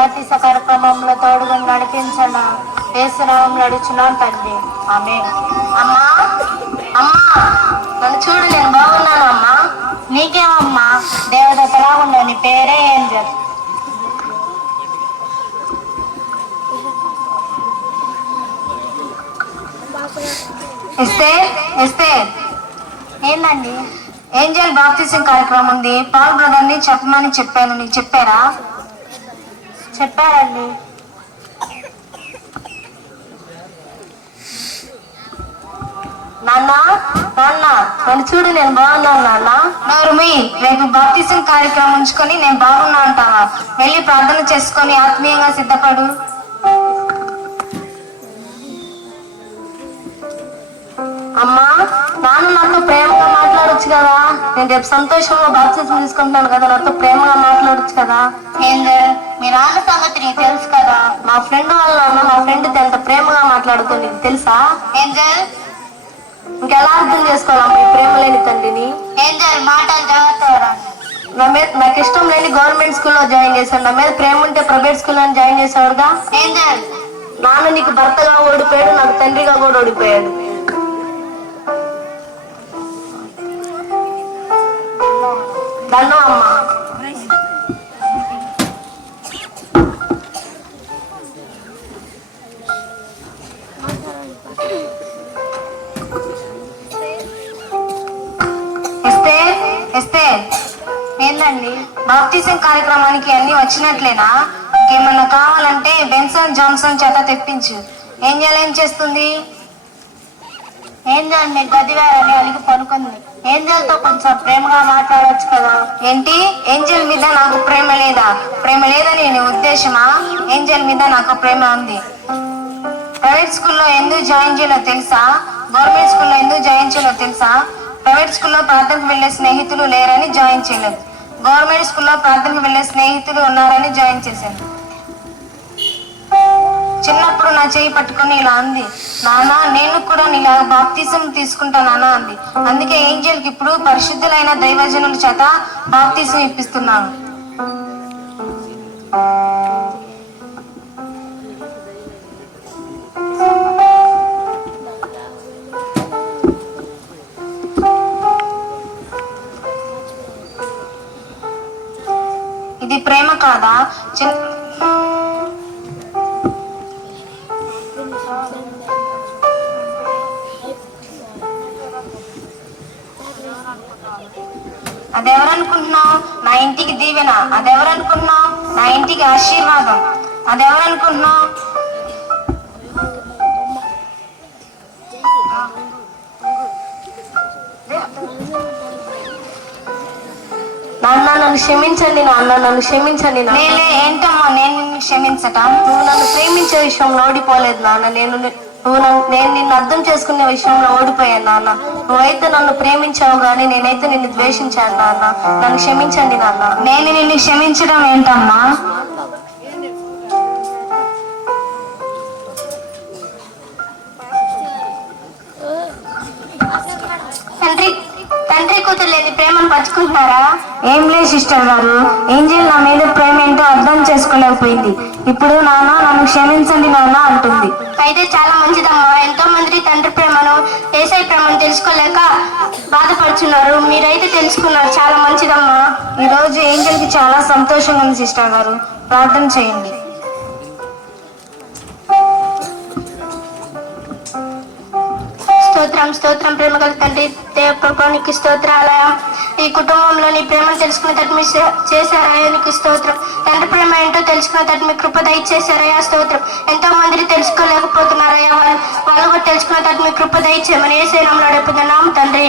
బాప్తిస కార్యక్రమంలో తోడుగా నడిపించండి. యేసు నామములో అడుగుచున్నాను తండ్రి, ఆమేన్. అమ్మా అమ్మా నన్ను చూడు, నేను బాగున్నాను అమ్మా. నీకేమమ్మా, దేవదత్తలా ఉండవు, నీ పేరే ఏంజల్. ఇస్తే ఏందండి? ఏంజల్ బాప్తిజం కార్యక్రమం ఉంది, పాల్ బ్రదర్ని చెప్పమని చెప్పాను, నీకు చెప్పారా? చెప్పారండి. నాన్న నాన్న నన్ను చూడు, నేను బాగున్నాను నాన్న. నోరుమి, రేపు బాప్తిజం కార్యక్రమం ఉంచుకొని నేను బాగున్నా అంటావా? వెళ్ళి ప్రార్థన చేసుకొని ఆత్మీయంగా సిద్ధపడు. అమ్మా, నాన్న నాతో ప్రేమగా మాట్లాడొచ్చు కదా. నేను రేపు సంతోషంగా బాప్తిజం తీసుకుంటాను కదా, నాతో ప్రేమగా మాట్లాడొచ్చు కదా. ఏంజల్, మీ నాన్న సంగతి నీకు తెలుసు కదా. మా ఫ్రెండ్ వాళ్ళ నాన్న, మా ఫ్రెండ్ ఎంత ప్రేమగా మాట్లాడుతుంది నీకు తెలుసా? ఏంజల్, ఇంకెలా అర్థం చేసుకోవాలమ్మా ఈ ప్రేమ లేని తండ్రిని? ఏంజల్ మాటలు జాగ్రత్తగా రండి. నాకు ఇష్టం లేని గవర్నమెంట్ స్కూల్లో జాయిన్ చేశాను, నా మీద ప్రేమ ఉంటే ప్రైవేట్ స్కూల్లో జాయిన్ చేసేవాడుగా. ఏంజల్, నాన్న నీకు భర్తగా ఓడిపోయాడు, నాకు తండ్రిగా కూడా ఓడిపోయాడు. దండం అమ్మా. ఏందండి? బాప్తిజం కార్యక్రమానికి అన్ని వచ్చినట్లేనా? ఇంకేమన్నా కావాలంటే బెన్సన్ జాన్సన్ చేత తెప్పించు. ఏం చేస్తుంది? ఏంజల్ మీరు గదివారని అలిగి పనుకుంది. ఏంజల్తో కొంచెం ప్రేమగా మాట్లాడవచ్చు కదా. ఏంటి? ఏంజల్ మీద నాకు ప్రేమ లేదా? ప్రేమ లేదని నీ ఉద్దేశమా? ఏంజల్ మీద నాకు ప్రేమ ఉంది. ప్రైవేట్ స్కూల్లో ఎందుకు జాయిన్ చేయాలో తెలుసా? గవర్నమెంట్ స్కూల్లో ఎందుకు జాయిన్ చేయాలో తెలుసా? ప్రైవేట్ స్కూల్లో ప్రార్థనకు వెళ్లే స్నేహితులు లేరని జాయిన్ చేయలేదు, గవర్నమెంట్ స్కూల్లో ప్రార్థనకు వెళ్లే స్నేహితులు ఉన్నారని జాయిన్ చేశాను. చిన్నప్పుడు నా చేయి పట్టుకుని ఇలా అంది, నాన్న నేను కూడా నీలా బాప్తిజం తీసుకుంటానా అంది. అందుకే ఏంజల్కి ఇప్పుడు పరిశుద్ధులైన దైవజనుల చేత బాప్తిజం ఇప్పిస్తున్నాను. ఇది ప్రేమ కాదా? అదెవరనుకుంటున్నావు? నా ఇంటికి దీవెన. అదెవరనుకుంటున్నావు? నా ఇంటికి ఆశీర్వాదం. అదెవరనుకుంటున్నావు? నాన్న నన్ను క్షమించండి, నాన్న నన్ను క్షమించండి. నేనే ఏంటమ్మా నేను నిన్ను క్షమించటం? నువ్వు నన్ను ప్రేమించే విషయంలో ఓడిపోలేదు నాన్న. నేను నిన్ను అర్థం చేసుకునే విషయంలో ఓడిపోయాను నాన్న. నువ్వైతే నన్ను ప్రేమించావు కానీ నేనైతే నిన్ను ద్వేషించాను నాన్న. నన్ను క్షమించండి నాన్న. నేను నిన్ను క్షమించడం ఏంటమ్మా? తండ్రి కూతురు లేని ప్రేమను పంచుకుంటున్నారా? ఏం లేదు సిస్టర్ గారు, ఏంజల్ నా మీద ప్రేమ ఏంటో అర్థం చేసుకోలేకపోయింది. ఇప్పుడు నాన్న నన్ను క్షమించండి నాన్న అంటుంది. అయితే చాలా మంచిదమ్మా. ఎంతో మంది తండ్రి ప్రేమను, యేసయ్య ప్రేమను తెలుసుకోలేక బాధపడుతున్నారు. మీరైతే తెలుసుకున్నారు, చాలా మంచిదమ్మా. ఈ రోజు ఏంజల్కి చాలా సంతోషంగా ఉంది సిస్టర్ గారు, ప్రార్థన చేయండి. స్తోత్రం స్తోత్రం. ప్రేమ గల తండ్రి దేవప్రభానికి స్తోత్రాలయ. ఈ కుటుంబంలో నీ ప్రేమను తెలుసుకునేటట్టు మీరు చేశారయ్యా, నీకు స్తోత్రం. తండ్రి ప్రేమ ఏంటో తెలుసుకునేటట్టు మీ కృప దయచేశారయ్యా, స్తోత్రం. ఎంతో మంది తెలుసుకోలేకపోతున్నారయ్యా, వాళ్ళు కూడా తెలుసుకునేటట్టు మీ కృప దయచేయమని యేసయ్య నామములో అడుగుతున్నాము తండ్రి.